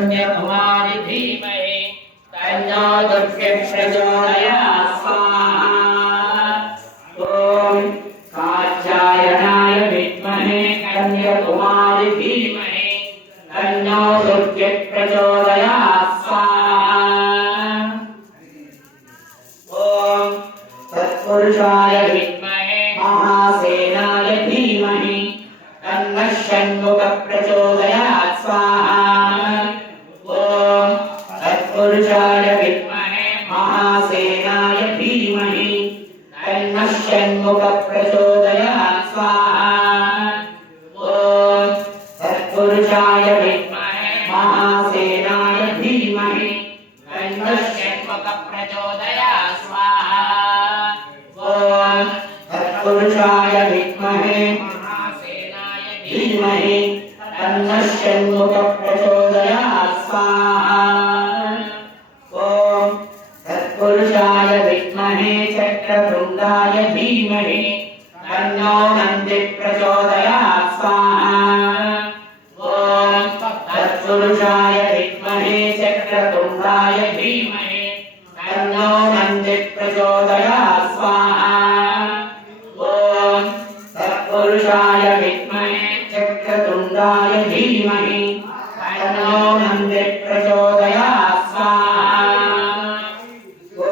कन्याकुमारी धीमहि तन्नो दुर्गे प्रचोदयात् स्वाहा। ॐ कात्यायनाय विद्महे कन्याकुमारी धीमहि तन्नो दुर्गे प्रचोदयात् स्वाहा। ॐ तत्पुरुषाय विद्महे महासेनाय धीमहि तन्नः षण्मुखः प्रचोदयात् स्वाहा। ॐ तत्पुरुषाय विद्महे महासेनाय धीमहि तन्नः षण्मुखः प्रचोदयात् स्वाहा। ॐ तत्पुरुषाय विद्महे महासेनाय धीमहि तन्नः षण्मुखः प्रचोदयात् स्वाहा। ॐ तत्पुरुषाय विद्महे धीमहि तन्नः षण्मुखः प्रचोदयात् स्वाहा। ॐ तत्पुरुषाय विद्महे चक्रतुण्डाय धीमहि तन्नो नन्दिः प्रचोदयात् स्वाहा। ॐ तत्पुरुषाय विद्महे चक्रतुण्डाय धीमहि तन्नो नन्दिः प्रचोदयात् स्वाहा। ॐ तत्पुरुषाय विद्महे चक्रतुण्डाय धीमहि तन्नो नन्दिः प्रचोदयात् स्वाहा। ॐ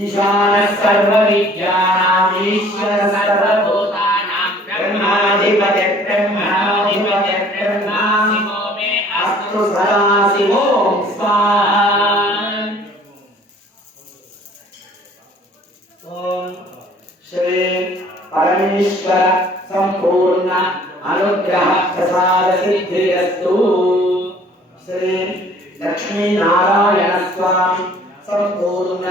ईशानः सर्वविद्यानाम् ईश्वरः सर्वभूतानां ब्रह्माधिपतिः ब्रह्मा शिवो मे अस्तु सदा शिवो स्वाहा। ॐ श्री परमेश्वर संपूर्ण अनुग्रह प्रसाद सिद्धिरस्तु। श्री लक्ष्मी नारायण स्वामी संपूर्ण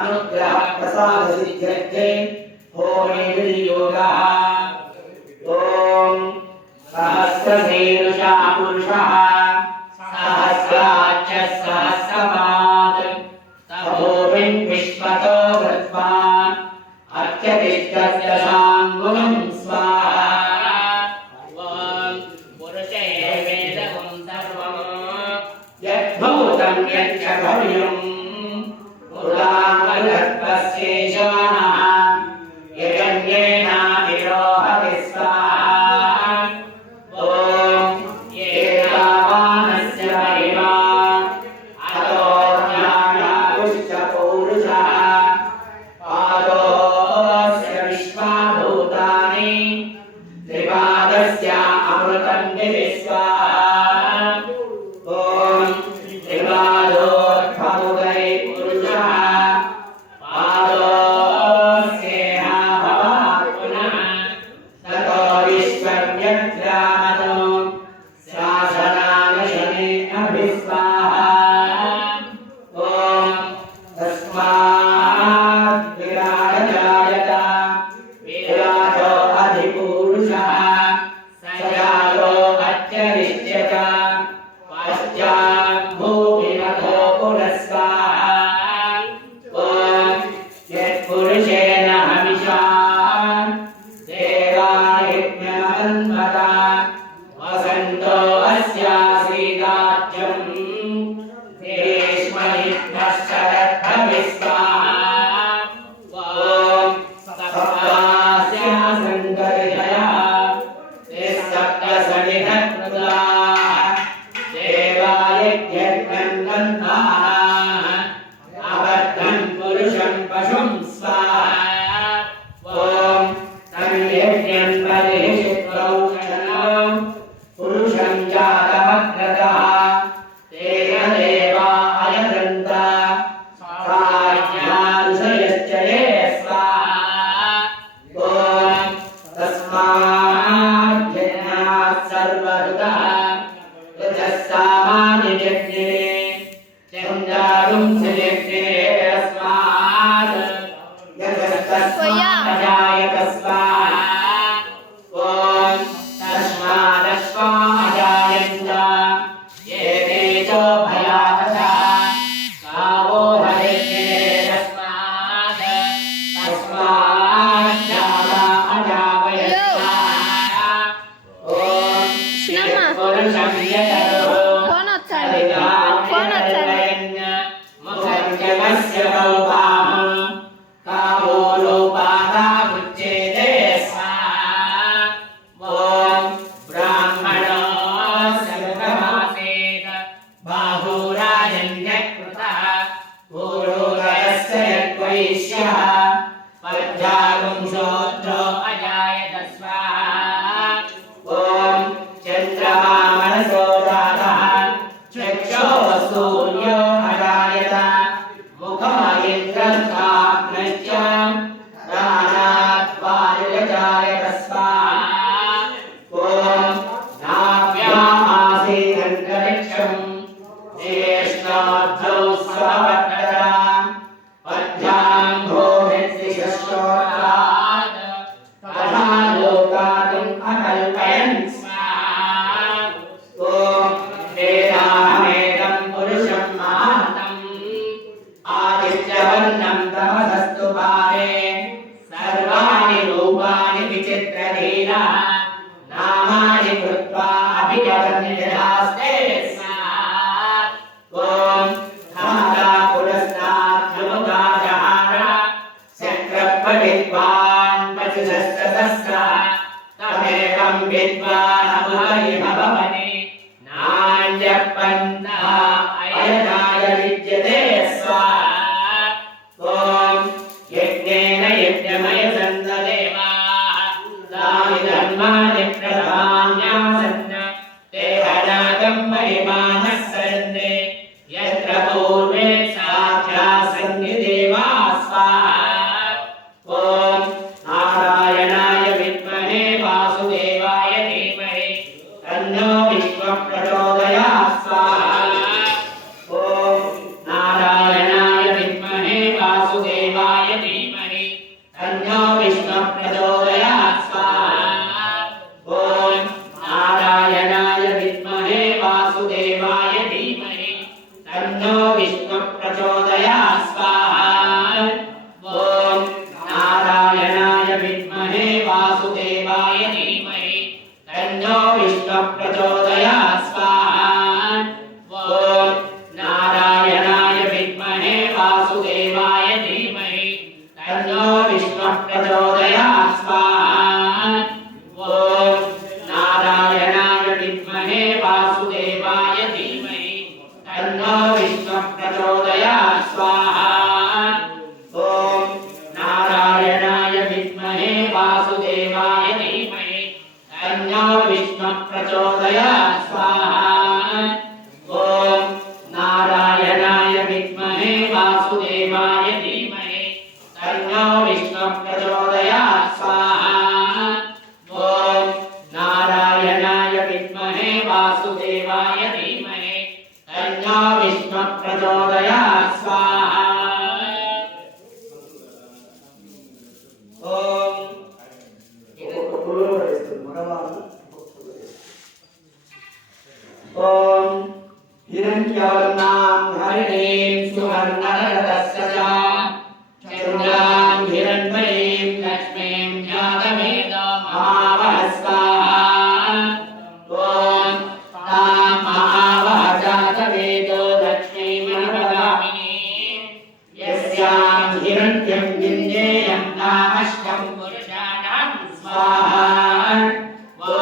अनुग्रह प्रसाद सिद्ध्यर्थे होमे विनियोगः। ॐ सहस्रशीर्षा पुरुषः सहस्राच्च सहस्रपात् तपोभिः विश्वतो कृत्वा अत्यतिष्ठस्य साङ्गुणं स्वाहा। ॐ पुरुषे वेदं सर्वं यद्भूतं यच्च भव्यं पुराणगर्भस्येशानः यजन्येनाधिरोहति स्वाहा। ॐ एतावानस्य महिमा अतो ज्ञानाकुश्च पौरुषः पादोऽस्य विश्वाभूतानि त्रिपादस्य अमृतं दिवि स्वाहा। ॐ त्रिपादोऽर्थमुदय पुरुषः पादोऽस्येह भवात् पुनः ततो विश्वव्यग्रामतो शासनानशने अभिस्वाहा। ॐ तस्मात् विराजयात विराजो अधिपुरुषः स जातो अत्यरिष्यत पश्चात् भूमिमतो पुनः स्वाहा। ॐ यत्पुरुषेण हविषा देवायज्ञमन्वता वसन्तो अस्यासीदाज्यम् देश्महित्मश्चरद्भविः स्वाहा। ॐ सप्तास्या सङ्कर्षया ते सप्तसनिधत्कृताः देवायज्ञन्वन्ताः अवर्धन् पुरुषं पशुं स्वाहा। ॐ तन्यज्ञं परिहिषित्वौ क्षणं पुरुषं जातमग्रतः तेन देवा अयजन्त साज्ञानुषयश्च ये स्वाहा। ॐ तस्मात् यज्ञात् सर्वहृतः ऋतः सामान्ययज्ञे चन्द्रारुं यज्ञे तस्मात् यतस्तस्मात् अजायत स्वाहा। ॐ तस्मादश्वाजायन्त ये तेजो भयावतः गावो हरिज्ञे तस्मात् जाता अजावयत् स्वाहा। ॐ पुरुषं यतरो स्वाद्धौ स्ववर्तताम् पद्याम्भो विद्विषश्चोत्रात् तथा लोकादिम् अकल्पयन् ॐ वेदाहमेदम् पुरुषम् महान्तम् आदित्यवर्णम् तमसस्तु पारे सर्वाणि रूपाणि विचित्रलीला नामानि कृत्वा अभिवदन्यदास्ते ॐ धाता पुरस्तात् प्रमुखाजहार चक्रपविद्वान् पशुशस्त्रशस्त्र तमेकं विद्वान् अमुहरिह भवति नान्यपन्था अयनाय विद्यते स्वाहा ॐ यज्ञेन यज्ञमयसन्तदेवाः तानि धर्माणि प्रथमान्यासन् ते अनागं महिमानः सन्ते यत्र पूर्वे साध्यासन्ति देवाः स्वाहा ॐ नारायणाय विद्महे वासुदेवाय धीमहि तन्नो विष्णुः प्रचोदयात् स्वाहा ॐ नारायणाय विद्महे वासुदेवाय धीमहि तन्नो विष्णुः प्रचोदयात् स्वाहा ॐ नारायणाय विद्महे वासुदेवाय धीमहि तन्नो विष्णुः प्रचोदयात् स्वाहा ॐ नारायणाय विद्महे वासुदेवाय धीमहि तन्नो विष्णुः प्रचोदयात् स्वाहा ॐ नारायणाय विद्महे वासुदेवाय धीमहि तन्नो विष्णुः प्रचोदयात् स्वाहा ॐ नारायणाय विद्महे वासुदेवाय धीमहि तन्नो विष्णुः प्रचोदयात् स्वाहा ॐ नारायणाय विद्महे वासुदेवाय धीमहि तन्नो विष्णुः प्रचोदयात् स्वाहा ॐ नारायणाय विद्महे वासुदेवाय धीमहि तन्नो विष्णुः प्रचोदयात् स्वाहा ॐ नारायणाय विद्महे वासुदेवाय धीमहि तन्नो विष्णुः प्रचोदयात् स्वाहा ॐ हिरण्यवर्णां हरिणीं सुवर्णरजतस्य च चन्द्रां हिरण्मयीं लक्ष्मीं ज्ञातवेदो महावः स्वाहा ॐ तां महावः जातवेदो लक्ष्मीमनुपगामिनीं यस्यां हिरण्यं विन्देयं नामष्टं पुरुषाणां स्वाहा ॐ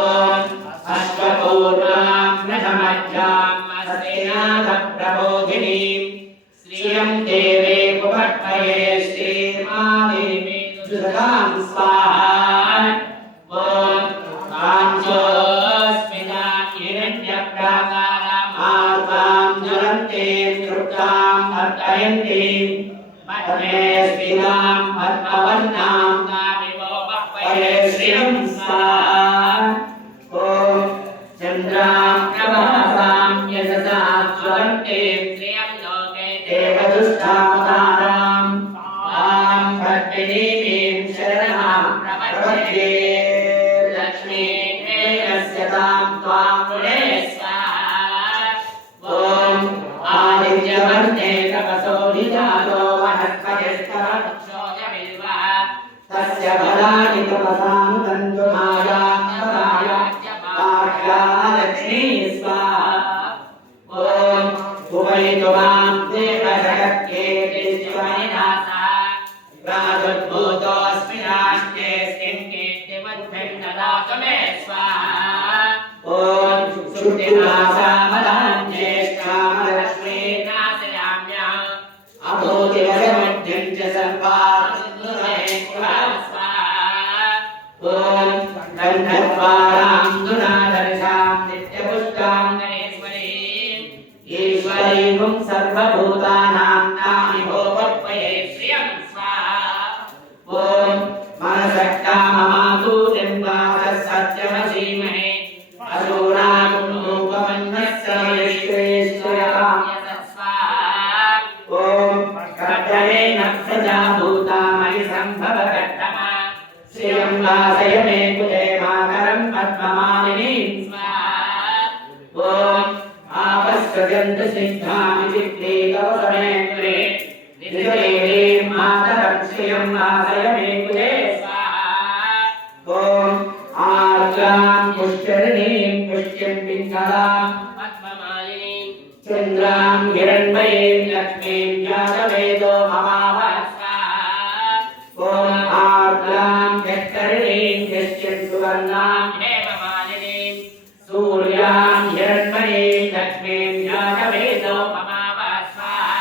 अश्वपूर्णां प्रथमज्ञाम् अस्तेनाथप्रबोधिनीं श्रियं देवे कुपट्टये श्रीमादेवी दुर्गां स्वाहा ॐ काञ्चोऽस्मितां हिरण्यप्राकारां ज्वलन्तीं तृप्ताम् अर्चयन्तीं पद्मे स्थितां पद्मवर्णां तामिवो बह्वये श्रियं स्वाहा ॐ चन्द्रां प्रभासां यशसा ज्वलन्तीं श्रियं लोके देवदुष्टावतारां तां पद्मिनीं शरणां प्रपद्ये लक्ष्मीं यस्य तां त्वां वृणे स्वाहा ॐ आदित्यवर्णे तपसो विजातो वनस्पतिस्तवक्षोजमिल्वः तस्य फलानि तपसां तन्तुमायात्मराय लक्ष्मी स्वाहा ॐ उपैतु मां देवजगत्केतिश्वनिनाथः प्रादुर्भूतोऽस्मि राष्ट्रे स्थिङ्कीर्तिमध्वं ददातु मे स्वाहा ॐ श्रुतिनासामदां ज्येष्ठामलक्ष्मीनाशयाम्यः अभूतिवशमध्यं च सर्वात्मने स्वाहा ॐ गन्धर्वाणां दुनादर्शां नित्यपुष्टां गणेश्वरीं ईश्वरीं सर्वभूतानां नामिहो पप्पये श्रियं स्वाहा ॐ मनसक्काममातु जन्मासः सत्यमसीमहे असूरां रूपमन्यस्य विश्वेश्वरां स्वाहा सजन्त सिद्धानि प्रीतवसमे निजदेवीं मातरं श्रियं नाशय मे कुले स्वाहा ॐ आर्द्रां पुष्करिणीं पुष्टिं पिङ्गलां पद्ममालिनीं चन्द्रां हिरण्मयीं लक्ष्मीं जातवेदो ममावः स्वाहा ॐ आर्द्रां पुष्करिणीं पुष्टिं सुवर्णां हेममालिनीं सूर्यां हिरण्मयीं लक्ष्मीं जातवेदो ममावः स्वाहा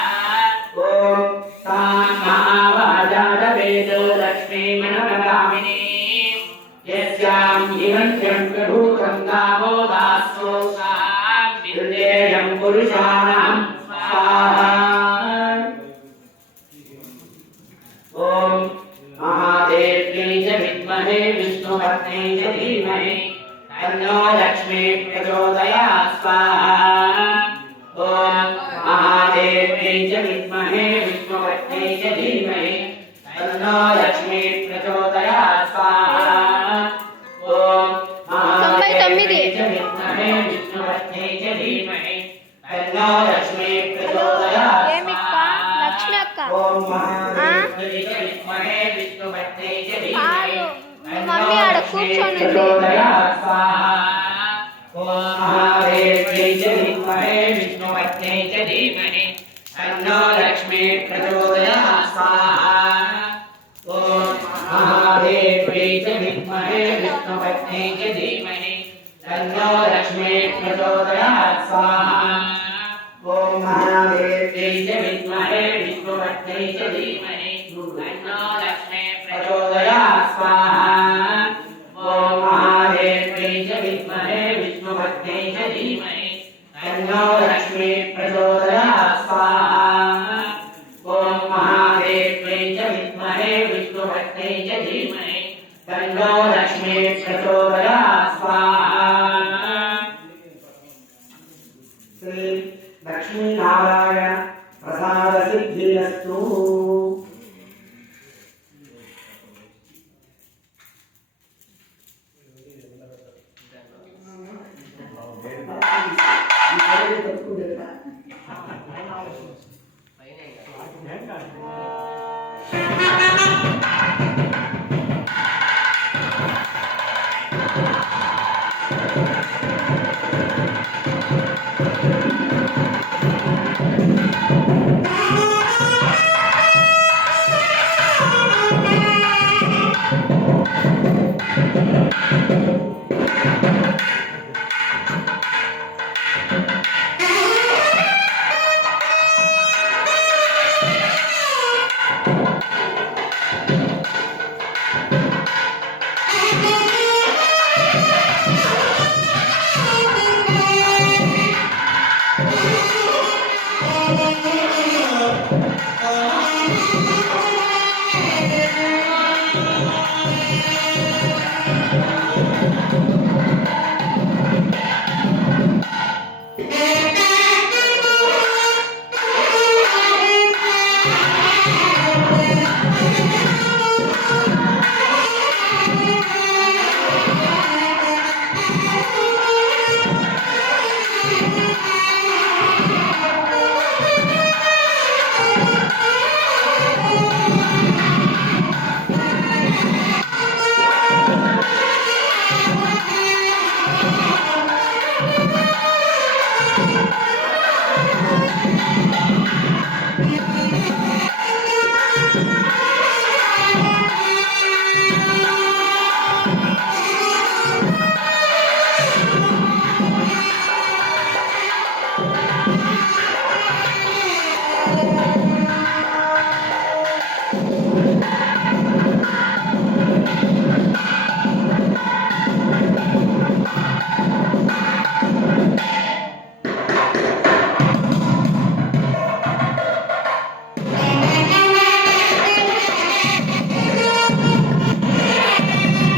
ॐ तां महावः जातवेदो लक्ष्मीं मनोगामिनीं यस्यां हिरण्यं प्रभूतं नामो दासो सां विद्येयं पुरुषाणां स्वाहा ॐ महादेव्यै च विद्महे विष्णुपत्न्यै च धीमहि तन्नो लक्ष्मी प्रचोदयात् स्वाहा ॐ महादेव्यै च विद्महे विष्णुपत्न्यै च धीमहि तन्नो लक्ष्मी प्रचोदयात् स्वाहा ॐ महादेव्यै च विद्महे विष्णुपत्न्यै च धीमहि तन्नो लक्ष्मी प्रचोदयात् स्वाहा ॐ महादेव्यै च विद्महे विष्णुपत्न्यै च धीमहि तन्नो लक्ष्मी प्रचोदयात् स्वाहा ॐ महादेव्यै च विद्महे विष्णुपत्न्यै च धीमहि तन्नो लक्ष्मी प्रचोदयात् स्वाहा ॐ महादेव्यै च विद्महे विष्णुपत्न्यै च धीमहि तन्नो लक्ष्मी प्रचोदयात् स्वाहा ॐ महादेव्यै च विद्महे विष्णुपत्न्यै च धीमहि तन्नो लक्ष्मी प्रचोदयात् स्वाहा ॐ महादेव्यै च विद्महे विष्णुपत्न्यै च धीमहि तन्नो लक्ष्मी प्रचोदयात् स्वाहा ॐ महादेव्यै च विद्महे विष्णुपत्न्यै च धीमहि तन्नो लक्ष्मी प्रचोदयात् स्वाहा श्री लक्ष्मीनारायण प्रसाद सिद्धिरस्तु